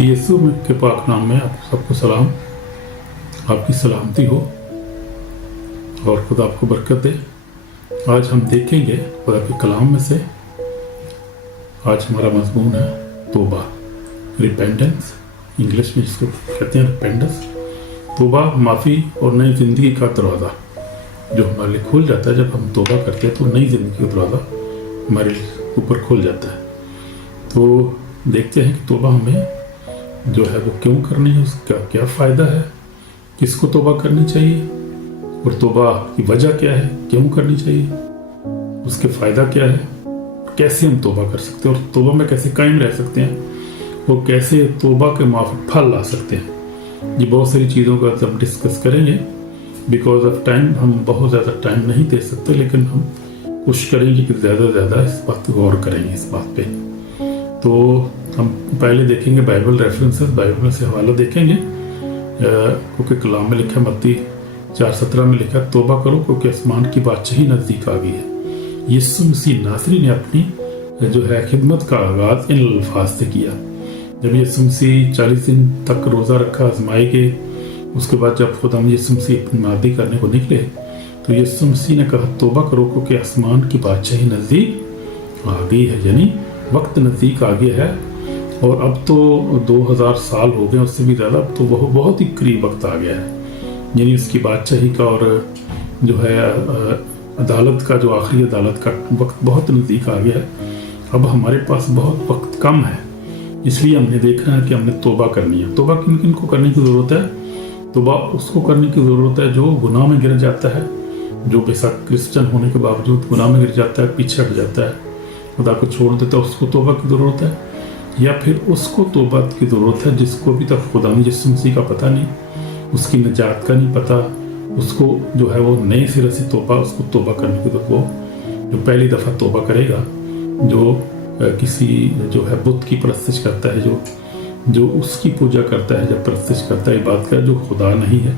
मसीह यीशु के पाक नाम में आप सबको सलाम, आपकी सलामती हो और खुदा आपको बरकत दे। आज हम देखेंगे खुदा के कलाम में से, आज हमारा मजमून है तौबा, रिपेंटेंस, इंग्लिश में जिसको कहते हैं रिपेंटेंस। तौबा माफ़ी और नई ज़िंदगी का दरवाज़ा जो हमारे लिए खुल जाता है। जब हम तौबा करते हैं तो नई ज़िंदगी का दरवाज़ा हमारे ऊपर खुल जाता है। तो देखते हैं कि तौबा हमें जो है वो क्यों करनी है, उसका क्या फ़ायदा है, किसको तौबा करनी चाहिए और तौबा की वजह क्या है, क्यों करनी चाहिए, उसके फ़ायदा क्या है, कैसे हम तौबा कर सकते हैं और तौबा में कैसे कायम रह सकते हैं और कैसे तौबा के माफ़ फल ला सकते हैं। ये बहुत सारी चीज़ों का हम डिस्कस करेंगे। बिकॉज ऑफ टाइम हम बहुत ज़्यादा टाइम नहीं दे सकते, लेकिन हम कोशिश करेंगे कि ज़्यादा से ज़्यादा इस बात पर गौर करेंगे इस बात पे। तो हम पहले देखेंगे बाइबल रेफरेंसेस, बाइबल में से हवाला देखेंगे क्योंकि कलाम में लिखा, मत्ती 4:17 में लिखा, तौबा करो क्योंकि आसमान की बादशाही नज़दीक आ गई है। यीशु मसीह नासरी ने अपनी जो है खिदमत का आगाज़ इन अल्फाज से किया। जब यीशु मसीह 40 दिन तक रोज़ा रखा, आजमाए गए, उसके बाद जब खुदा यीशु मसीह अपनी मादी करने को निकले तो यीशु मसीह ने कहा तौबा करो क्योंकि आसमान की बादशाही नज़दीक आ गई है, यानी वक्त नज़दीक आ गया है। और अब तो 2000 साल हो गए, उससे भी ज़्यादा, अब तो बहुत ही करीब वक्त आ गया है, यानी उसकी बादशाही का और जो है अदालत का, जो आखिरी अदालत का वक्त बहुत नज़दीक आ गया है। अब हमारे पास बहुत वक्त कम है, इसलिए हमने देखा है कि हमने तौबा करनी है। तौबा किन किन को करने की ज़रूरत है? तौबा उसको करने की ज़रूरत है जो गुनाह में गिर जाता है, जो बेशक क्रिश्चियन होने के बावजूद गुनाह में गिर जाता है, पीछे हट जाता है, खुदा को छोड़ देता है, उसको तौबा की ज़रूरत है। या फिर उसको तौबा की ज़रूरत है जिसको अभी तक खुदा यीशु मसीह का पता नहीं, उसकी निजात का नहीं पता, उसको जो है वो नए सिरे से तौबा, उसको तौबा करने की, तो वो जो पहली दफ़ा तौबा करेगा, जो किसी जो है बुत की परस्तिश करता है, जो उसकी पूजा करता है, जब परस्तिश करता है, इबादत करता है, जो खुदा नहीं है,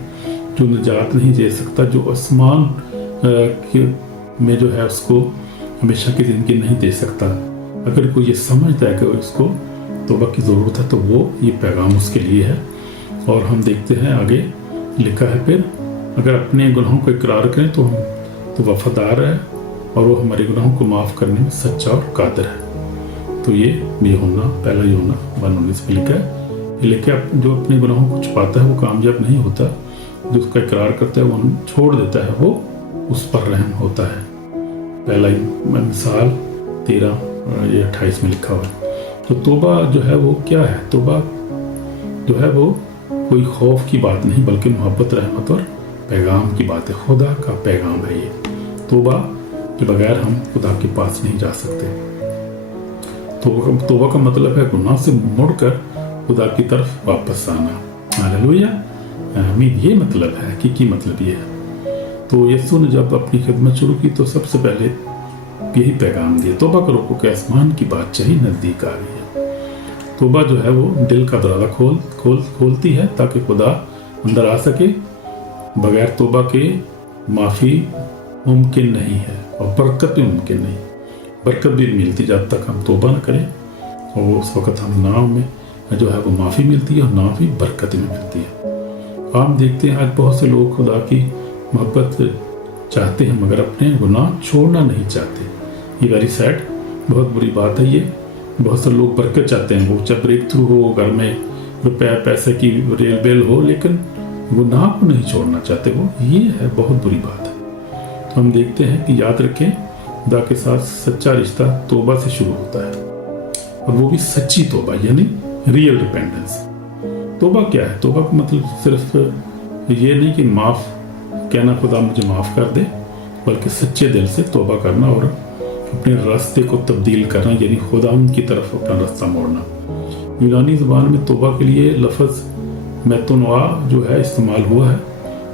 जो निजात नहीं दे सकता, जो आसमान में जो है उसको हमेशा की ज़िंदगी नहीं दे सकता, अगर कोई ये समझता है कि इसको तौबा की ज़रूरत है तो वो ये पैगाम उसके लिए है। और हम देखते हैं आगे लिखा है, फिर अगर अपने गुनाहों को इकरार करें तो हम तो वफादार है और वो हमारे गुनाहों को माफ़ करने में सच्चा और कादिर है। तो ये यूहन्ना, पहला यूहन्ना 1:19 में लिखा है। ये लिखा है, जो अपने गुनाहों को छुपाता है वो कामयाब नहीं होता, जो उसका इकरार करता है वो छोड़ देता है, वो उस पर रहम होता है। पहला मिसाल 13:28 में लिखा हुआ है। तो तौबा जो है वो क्या है? तौबा जो है वो कोई खौफ की बात नहीं, बल्कि मोहब्बत, रहमत और पैगाम की बात है। खुदा का पैगाम है ये। तौबा के बगैर हम खुदा के पास नहीं जा सकते। तौबा का मतलब है गुनाह से मुड़कर खुदा की तरफ वापस आना। हालेलुया, आमीन। ये मतलब है कि मतलब ये है। तो यीशु ने जब अपनी खिदमत शुरू की तो सबसे पहले यही पैगाम दिया, तौबा करो क्योंकि आसमान की बादशाही नज़दीक आ गई है। तौबा जो है वो दिल का दरवाज़ा खोलती है ताकि खुदा अंदर आ सके। बगैर तौबा के माफ़ी मुमकिन नहीं है और बरकत भी मुमकिन नहीं। बरकत भी मिलती जब तक हम तौबा न करें, और उस वक़्त हम ना में जो है वो माफ़ी मिलती है और ना भी बरकत में मिलती है। हम देखते हैं आज बहुत से लोग खुदा की मोहब्बत चाहते हैं मगर अपने गुनाह छोड़ना नहीं चाहते। ये वेरी सैड, बहुत बुरी बात है ये। बहुत से लोग बरकत चाहते हैं, वो चाहे ब्रेक थ्रू हो, घर में रुपया पैसे की रेल बेल हो, लेकिन गुनाह को नहीं छोड़ना चाहते वो। ये है बहुत बुरी बात है। तो हम देखते हैं कि याद रखें, खुदा के साथ सच्चा रिश्ता तौबा से शुरू होता है, और वो भी सच्ची तौबा, यानी रियल रिपेंटेंस। तौबा क्या है? तौबा का मतलब सिर्फ ये नहीं कि माफ़ कहना, खुदा मुझे माफ़ कर दे, बल्कि सच्चे दिल से तौबा करना और अपने रास्ते को तब्दील करना, यानी खुदा की तरफ अपना रास्ता मोड़ना। यूनानी ज़बान में तौबा के लिए लफ्ज़ मेतोनोआ जो है इस्तेमाल हुआ है,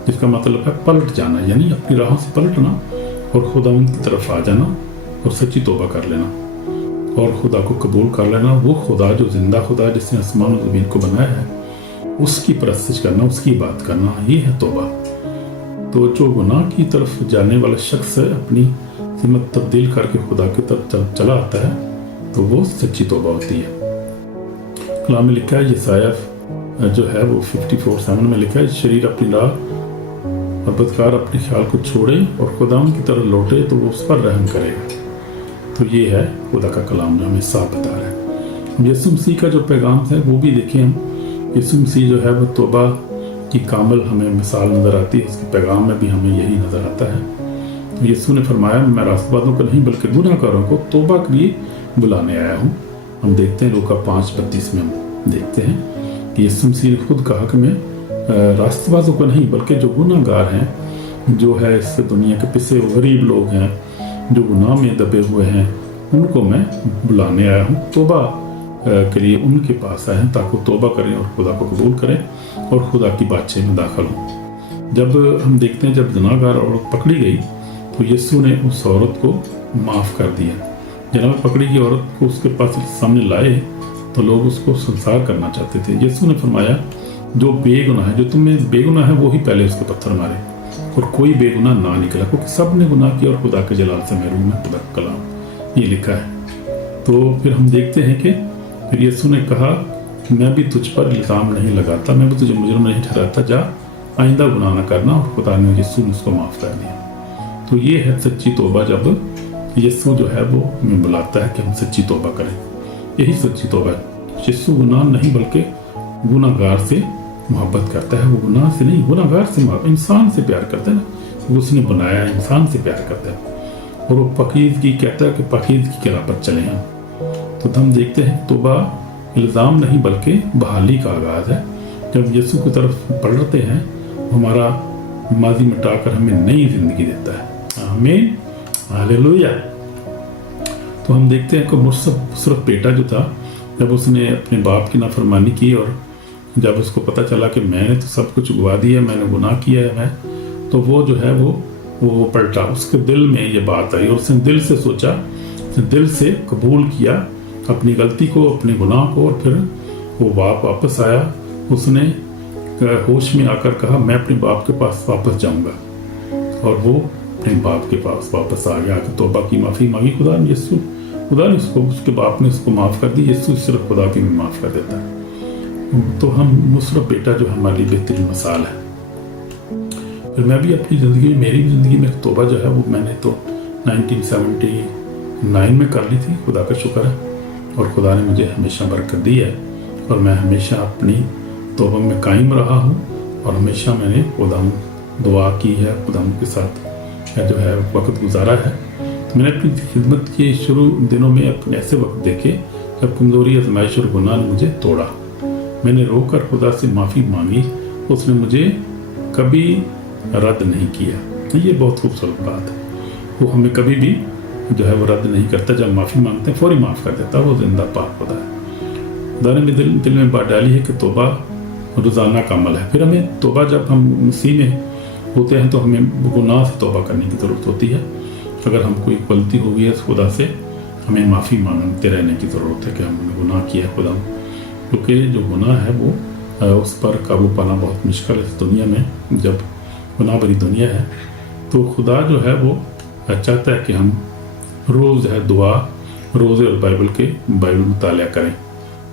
जिसका मतलब है पलट जाना, यानी अपनी राहों से पलटना और खुदा की तरफ आ जाना और सच्ची तौबा कर लेना और खुदा को कबूल कर लेना। वो खुदा जो जिंदा खुदा जिसने आसमान और ज़मीन को बनाया है, उसकी परस्तिश करना, उसकी बात करना, ये है तौबा। तो जो गुनाह की तरफ जाने वाला शख्स अपनी सिमत तब्दील करके खुदा की तरफ चला आता है तो वो सच्ची तौबा होती है। कलाम में लिखा है, यसाया जो है वो 54:7 में लिखा है, शरीर अपनी राह और बदकार अपने ख्याल को छोड़े और खुदाम की तरफ लौटे तो वो उस पर रहम करेगा। तो ये है खुदा का कलाम जो हमें साफ बता रहा है। यीशु मसीह का जो पैगाम है वो भी देखें हम, यीशु मसीह जो है वो तौबा की कामल हमें मिसाल नज़र आती है, इसके पैगाम में भी हमें यही नज़र आता है। यीशु ने फरमाया, मैं रास्तबाजों को नहीं बल्कि गुनाहगारों को तौबा के लिए बुलाने आया हूँ। हम देखते हैं लूका 5:32 में हम देखते हैं कि यीशु मसीह ने खुद कहा कि मैं रास्तबाजों को नहीं बल्कि जो गुनाहगार हैं, जो है इस दुनिया के पिसे गरीब लोग हैं, जो गुनाह में दबे हुए हैं, उनको मैं बुलाने आया हूँ। तौबा के लिए उनके पास आए हैं ताकि तौबा करें और खुदा को कबूल करें और खुदा की बातचीत में दाखिल हों। जब हम देखते हैं जब गुनाहगार औरत पकड़ी गई तो यीशु ने उस औरत को माफ़ कर दिया। जनाब पकड़ी गई औरत को उसके पास सामने लाए तो लोग उसको संसार करना चाहते थे। यीशु ने फरमाया, जो बेगुनाह है, जो तुम्हें बेगुनाह है वो ही पहले उसके पत्थर मारे, और कोई बेगुनाह ना निकला, क्योंकि सब ने गुनाह किया और खुदा के जलाल से महरूम है। खुदा का कलाम ये लिखा है। तो फिर हम देखते हैं कि फिर यीशु ने कहा, मैं भी तुझ पर इल्ज़ाम नहीं लगाता, मैं भी तुझे मुजरिम नहीं ठहराता, जा आइंदा गुनाह न करना। और खुदा ने यीशु ने उसको माफ़ कर दिया। तो ये है सच्ची तौबा, जब यीशु जो है वो हमें बुलाता है कि हम सच्ची तौबा करें। यही सच्ची तौबा है। यीशु गुनाह नहीं बल्कि गुनाहगार से मोहब्बत करता है। वो गुनाह से नहीं, गुनाहगार से इंसान से प्यार करता है ना, वो उसने बनाया इंसान से प्यार करता है। और वो पाकीज़गी कहता है कि पाकीज़गी की राह पर चले हम। तो हम देखते हैं तौबा इल्ज़ाम नहीं बल्कि बहाली का आगाज़ है। जब यीशु की तरफ पलटते हैं हमारा माजी मिटाकर हमें नई ज़िंदगी देता है। आमीन, हालेलुया। तो हम देखते हैं कि मुसरत बेटा जो था, जब उसने अपने बाप की नाफरमानी की और जब उसको पता चला कि मैंने तो सब कुछ गवा दिया, मैंने गुनाह किया है मैं, तो वो जो है वो पलटा। उसके दिल में ये बात आई और उसने दिल से सोचा, दिल से कबूल किया अपनी गलती को, अपने गुनाह को, और फिर वो वापस आया। उसने होश में आकर कहा, मैं अपने बाप के पास वापस जाऊंगा, और वो अपने बाप के पास वापस आ गया। कि तौबा की माफ़ी मांगी खुदा ने उसको, उसके बाप ने उसको माफ़ कर दी। यीशु सिर्फ खुदा भी माफ़ कर देता है। तो हम मुसरत बेटा जो हमारे लिए बेहतरीन मिसाल है। फिर मैं भी अपनी ज़िंदगी में, मेरी ज़िंदगी में तौबा जो है वो मैंने तो 1979 में कर ली थी। खुदा का शुक्र है, और खुदा ने मुझे हमेशा बरकत दी है, और मैं हमेशा अपनी तौबा में कायम रहा हूँ, और हमेशा मैंने खुदा दुआ की है, खुदा के साथ जो है वक्त गुजारा है। मैंने अपनी खिदमत के शुरू दिनों में अपने ऐसे वक्त देखे जब कमज़ोरी, आजमाइश और गुनाह ने मुझे तोड़ा। मैंने रोकर खुदा से माफ़ी मांगी, उसने मुझे कभी रद्द नहीं किया। ये बहुत खूबसूरत बात है। वो हमें कभी भी जो है वो रद्द नहीं करता। जब माफ़ी मांगते हैं फौरी माफ़ कर देता। वो जिंदा पाक खुदा है। खुदा ने मेरे दिल में बात डाली है कि तौबा रोज़ाना का अमल है। फिर हमें तौबा, जब हम मसीह में होते हैं तो हमें गुनाह से तौबा करने की ज़रूरत होती है। अगर हम कोई गलती हो गई है खुदा से, हमें माफ़ी मांगते रहने की ज़रूरत है कि हमने गुनाह किया है खुदा, क्योंकि जो गुनाह है वो उस पर काबू पाना बहुत मुश्किल है इस दुनिया में। जब गुनाह भरी दुनिया है तो खुदा जो है वो चाहता है कि हम रोज़ है दुआ, रोज़े और बाइबल मुतालिया करें,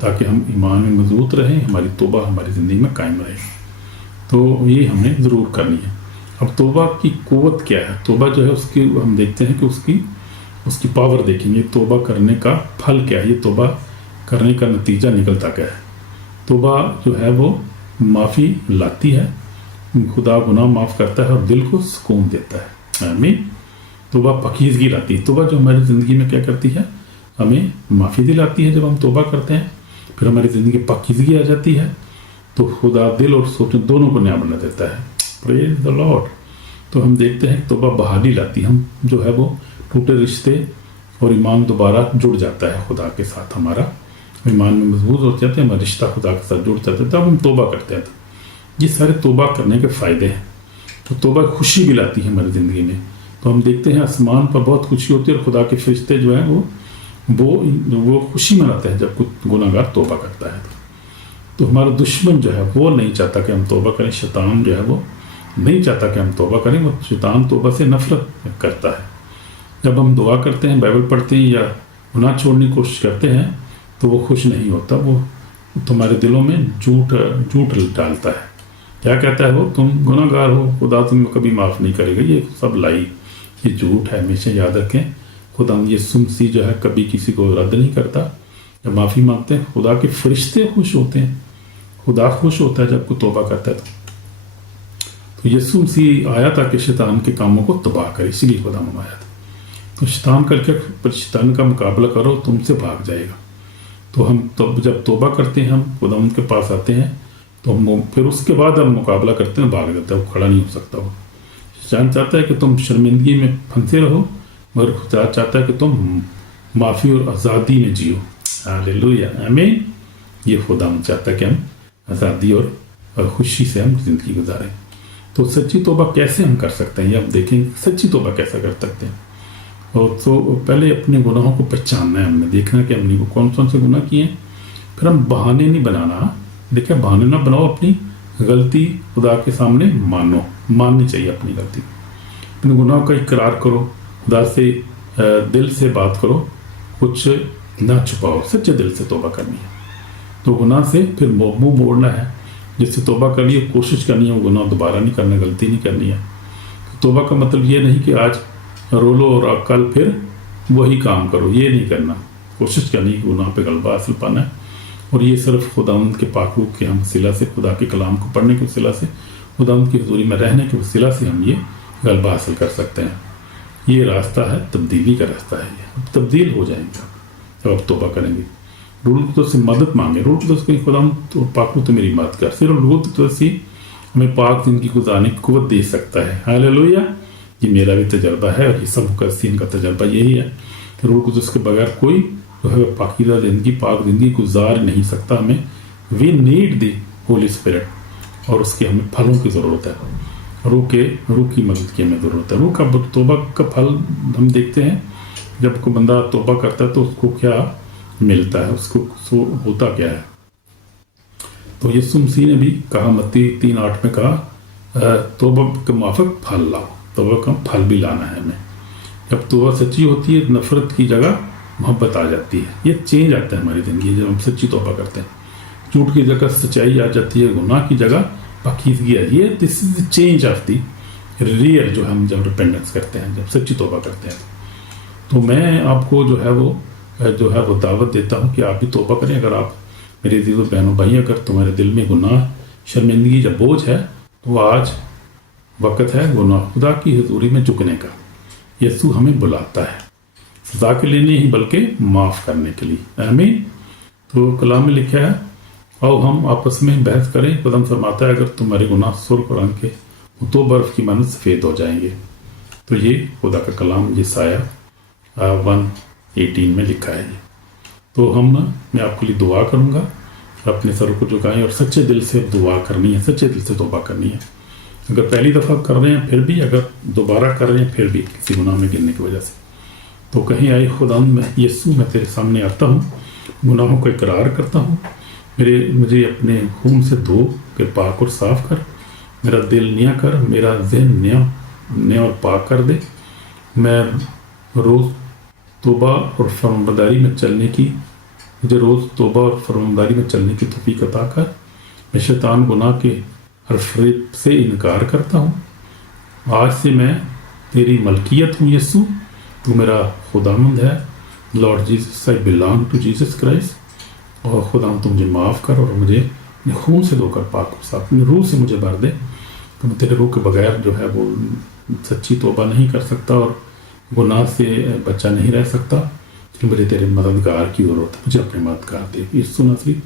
ताकि हम ईमान में मजबूत रहें, हमारी तौबा हमारी ज़िंदगी में कायम रहे। तो ये हमें ज़रूर करनी है। अब तौबा की क़ुव्वत क्या है? तौबा जो है उसकी हम देखते हैं कि उसकी पावर देखेंगे। तौबा करने का फल क्या है? ये तौबा करने का नतीजा निकलता क्या है? तौबा जो है वो माफ़ी लाती है, खुदा गुनाह माफ़ करता है और दिल को सुकून देता है। आमीन। तौबा पाकीज़गी लाती है। तौबा जो हमारी ज़िंदगी में क्या करती है? हमें माफ़ी दिलाती है। जब हम तौबा करते हैं फिर हमारी ज़िंदगी पाकीज़गी आ जाती है, तो खुदा दिल और सोच दोनों को नया बना देता है। Praise the Lord. तो हम देखते हैं तौबा बहाली लाती है। हम जो है वो टूटे रिश्ते और ईमान दोबारा जुड़ जाता है खुदा के साथ, हमारा ईमान में मजबूत हो जाते हैं, हमारा रिश्ता खुदा के साथ जुड़ जाता है। तब हम तौबा करते हैं। ये सारे तौबा करने के फ़ायदे हैं। तो तौबा खुशी भी लाती है हमारी ज़िंदगी में। तो हम देखते हैं आसमान पर बहुत खुशी होती है और खुदा के फरिश्ते जो हैं वो खुशी मनाते हैं जब कुछ गुनाहगार तौबा करता है। तो हमारा दुश्मन जो है वो नहीं चाहता कि हम तौबा करें। शैतान जो है वो नहीं चाहता कि हम तौबा करें। वो शैतान तौबा से नफरत करता है। जब हम दुआ करते हैं, बाइबल पढ़ते हैं या गुनाह छोड़ने की कोशिश करते हैं तो वो खुश नहीं होता। वो तुम्हारे दिलों में झूठ डालता है। क्या कहता है वो? तुम गुनाहगार हो, खुदा तुम्हें कभी माफ़ नहीं करेगा। ये सब लाई, ये झूठ है। हमेशा याद रखें, खुदा यीशु मसीह जो है कभी किसी को रद्द नहीं करता। जब माफ़ी मांगते हैं खुदा के फरिश्ते खुश होते हैं, खुदा खुश होता है जब कोई तौबा करता है। तो यीशु मसीह आया था कि शैतान के कामों को तबाह करे, इसीलिए खुदा आया था। तो शैतान करके शैतान का मुकाबला करो, तुमसे भाग जाएगा। तो हम जब तौबा करते हैं, हम खुदा उनके पास आते हैं, तो हम फिर उसके बाद हम मुकाबला करते हैं, भाग जाता है, वो खड़ा नहीं हो सकता। वो शैतान चाहता है कि तुम शर्मिंदगी में फंसे रहो, मगर खुदा चाहता है कि तुम माफ़ी और आज़ादी में जियो। हालेलुया, आमीन। ये खुदा चाहता है कि हम आज़ादी और खुशी से हम ज़िंदगी गुजारें। तो सच्ची तौबा कैसे हम कर सकते हैं, ये आप देखेंगे सच्ची तौबा कैसे कर सकते हैं। और तो पहले अपने गुनाहों को पहचानना है, हमने देखना कि हमने वो कौन से गुनाह किए हैं। फिर हम बहाने नहीं बनाना, देखिए बहाने ना बनाओ, अपनी गलती खुदा के सामने माननी चाहिए अपनी गलती। अपने गुनाहों का इकरार करो, खुदा से दिल से बात करो, कुछ ना छुपाओ, सच्चे दिल से तौबा करनी है। तो गुनाह से फिर मुंह मोड़ना है, जिससे तौबा कर लिए कोशिश करनी है वो गुनाह दोबारा नहीं करना, गलती नहीं करनी है। तो तौबा का मतलब ये नहीं कि आज रो लो और कल फिर वही काम करो, ये नहीं करना। कोशिश करनी है कि गुनाह पे गलबा हासिल पाना है। और ये सिर्फ खुदावंद के पाक रूह के हम वसीला से, खुदा के कलाम को पढ़ने के वसीला से, खुदावंद की हुजूरी में रहने के वसीला से हम ये गलबा हासिल कर सकते हैं। ये रास्ता है, तब्दीली का रास्ता है। ये तब्दील हो जाएंगे जब आप तौबा करेंगे। रूल तो से मदद मांगे, रूल तो उसको खुदा तो पाकू तो मेरी मदद कर। सिर्फ रूल तो सी हमें पाक जिंदगी गुजारने की कुव्वत दे सकता है। हालेलुया, ये मेरा भी तजर्बा है और ये सब सीन का तजर्बा यही है कि रूल कुदस के बगैर कोई जो है पाकीज़ा ज़िंदगी, पाक ज़िंदगी गुजार नहीं सकता। हमें we need the Holy Spirit, और उसके हमें फलों की ज़रूरत है। रूह की मदद की हमें ज़रूरत है। रूह का तौबा का फल हम देखते हैं, जब कोई बंदा तौबा करता है तो उसको क्या मिलता है, उसको होता क्या है। तो यीशु मसीह ने भी कहा, मत्ती 3:8 में कहा, तौबा के माफक फल लाओ। तौबा का फल भी लाना है हमें। जब तौबा सच्ची होती है, नफरत की जगह मोहब्बत आ जाती है। ये चेंज आता है हमारी ज़िंदगी जब हम सच्ची तौबा करते हैं। झूठ की जगह सच्चाई आ जाती है, गुनाह की जगह पाकीज़गी है। ये this is the change of the real, जो हम जब रिपेंडेंस करते हैं, जब सच्ची तौबा करते हैं। तो मैं आपको जो है वो दावत देता हूँ कि आप भी तौबा करें। अगर आप मेरे दीदों बहनों भाई, अगर तुम्हारे दिल में गुनाह, शर्मिंदगी या बोझ है, तो आज वक़्त है गुनाह खुदा की हुजूरी में झुकने का। यीशु हमें बुलाता है सज़ा के लिए नहीं, बल्कि माफ़ करने के लिए। आमीन। तो कलाम में लिखा है, आओ हम आपस में बहस करें। खुदा फरमाता है, अगर तुम्हारे गुनाह सुर्ख रंग के तो बर्फ़ की मानद सफ़ेद हो जाएंगे। तो ये खुदा का कलाम यसाया 1:18 में लिखा है। तो मैं आपके लिए दुआ करूँगा, अपने सर को झुकाएं और सच्चे दिल से दुआ करनी है, सच्चे दिल से तौबा करनी है। अगर पहली दफ़ा कर रहे हैं फिर भी, अगर दोबारा कर रहे हैं फिर भी किसी गुनाह में गिरने की वजह से, तो कहीं आए खुदा में यीशु, मैं तेरे सामने आता हूँ, गुनाहों का इकरार करता हूँ। मुझे अपने खून से धो, फिर पाक और साफ कर। मेरा दिल नया कर, मेरा जहन नया और पाक कर दे। मैं रोज़ तौबा और फरमाबरदारी में चलने की, मुझे रोज़ तौबा और फरमाबरदारी में चलने की तौफीक अता कर। मैं शैतान गुनाह के हर फरेब से इनकार करता हूँ। आज से मैं तेरी मलकियत हूँ यीशु, तू मेरा खुदामंद है। Lord Jesus, I belong to Jesus Christ. और खुदा तू मुझे माफ़ कर और मुझे अपने खून से धोकर पाक साफ, अपनी रूह से मुझे भर दे। तो मैं तेरे रूह के बगैर जो है वो सच्ची तौबा नहीं कर सकता और गुनाह से बचा नहीं रह सकता। कि मुझे तेरे मददगार की ज़रूरत है, मुझे अपने मददगार दे। यीशु नसीब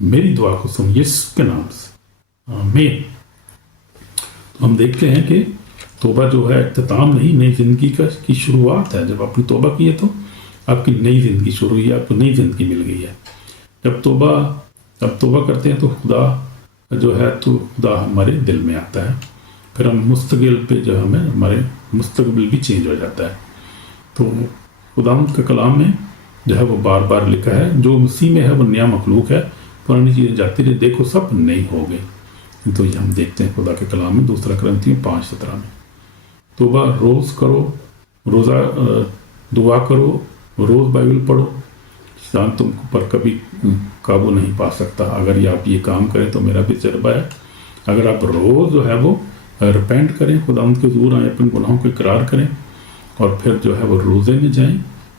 मेरी दुआ को सुन, यीशु के नाम से, आमीन। तो हम देखते हैं कि तौबा जो है इख्तिताम नहीं, नई ज़िंदगी की शुरुआत है। जब आपने तौबा की है तो आपकी नई ज़िंदगी शुरू हुई है, आपको नई ज़िंदगी मिल गई है। जब तौबा करते हैं तो खुदा जो है, तो खुदा हमारे दिल में आता है। फिर हम मुस्तकिल पे जो हमें हमारे मुस्तकबिल भी चेंज हो जाता है। तो खुदा के कलाम में जो है वो बार बार लिखा है, जो मसीह में है वो नया मखलूक है, पुरानी चीज़ें जाती रही, देखो सब नई हो गई। तो ये हम देखते हैं खुदा के कलाम में 2 Corinthians 5:17 में। तौबा रोज़ करो, रोज़ा दुआ करो, रोज़ बाइबल पढ़ो, शैतान तुम पर कभी काबू नहीं पा सकता अगर आप ये काम करें। तो मेरा भी तजर्बा है, अगर आप रोज़ जो है वो रिपेंट करें, खुदावंद के हज़ूर आए, अपने गुनाहों को इकरार करें और फिर जो है वो रोज़े में जाएं,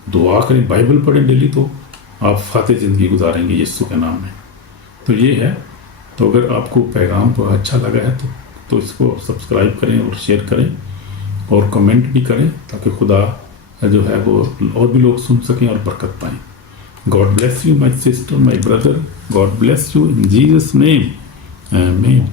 दुआ करें, बाइबल पढ़ें डेली, तो आप फातेह ज़िंदगी गुजारेंगे यीशु के नाम में। तो ये है। तो अगर आपको पैगाम तो अच्छा लगा है तो इसको सब्सक्राइब करें और शेयर करें और कमेंट भी करें, ताकि खुदा जो है वो और भी लोग सुन सकें और बरकत पाएँ। God bless you my sister, my brother, God bless you in Jesus name, आमीन।